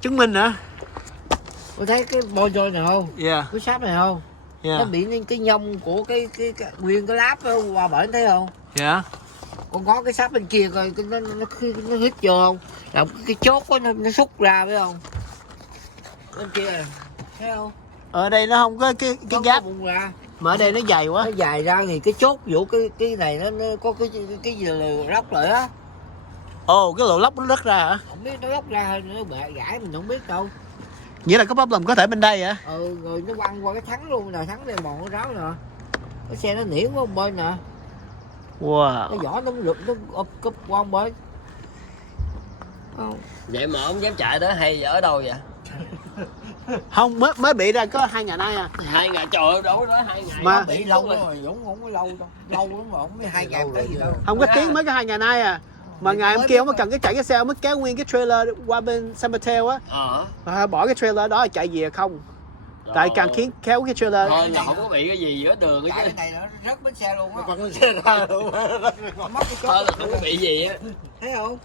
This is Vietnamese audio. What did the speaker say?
chứng minh hả? Tôi thấy cái bôi trôi này không? Yeah. Cái sáp này không? Yeah. Nó bị cái nhông của cái nguyên cái láp đó qua bển thấy không? Yeah. Con có cái sáp bên kia coi nó hít vô không? Làm cái chốt đó, nó xúc ra phải không? Bên kia này, thấy không? Ở đây nó không có cái gap ra. mà ở đây nó dày quá. Nó dài ra thì cái chốt vụ cái này nó có cái gì là lóc lại á. Ồ, cái lỗ lóc nó rớt ra hả? Không biết nó lóc ra hay nó bẹ gãi mình không biết đâu. Nghĩa là có problem có thể bên đây hả? Rồi nó quăng qua cái thắng luôn nè, thắng đây mòn nó ráo nè. Cái xe nó niễn qua một bên nè. Wow. Cái vỏ nó rụt nó úp cúp qua một bên. Vậy mà ông dám chạy đó hay ở đâu vậy? Không, mới bị ra có 2 ngày nay à. 2 ngày trời ơi, đâu đó 2 ngày. Mà Bị lâu rồi, Dũng không có lâu đâu. Lâu lắm mà không biết 2 ngày tới gì đâu. không có tiếng mới có 2 ngày nay à. Mà ngày hôm kia ông mới cần cái chạy cái xe ông mới kéo nguyên cái trailer qua bên San Mateo á. Bỏ cái trailer đó chạy về không. Tại càng khiến kéo cái trailer. Thôi là không có bị cái gì giữa đường Cái chứ. này nó rớt bánh xe luôn á. Mất cái xe ra luôn á. Mất cái Thôi là chốt. không có bị gì á. Thấy không?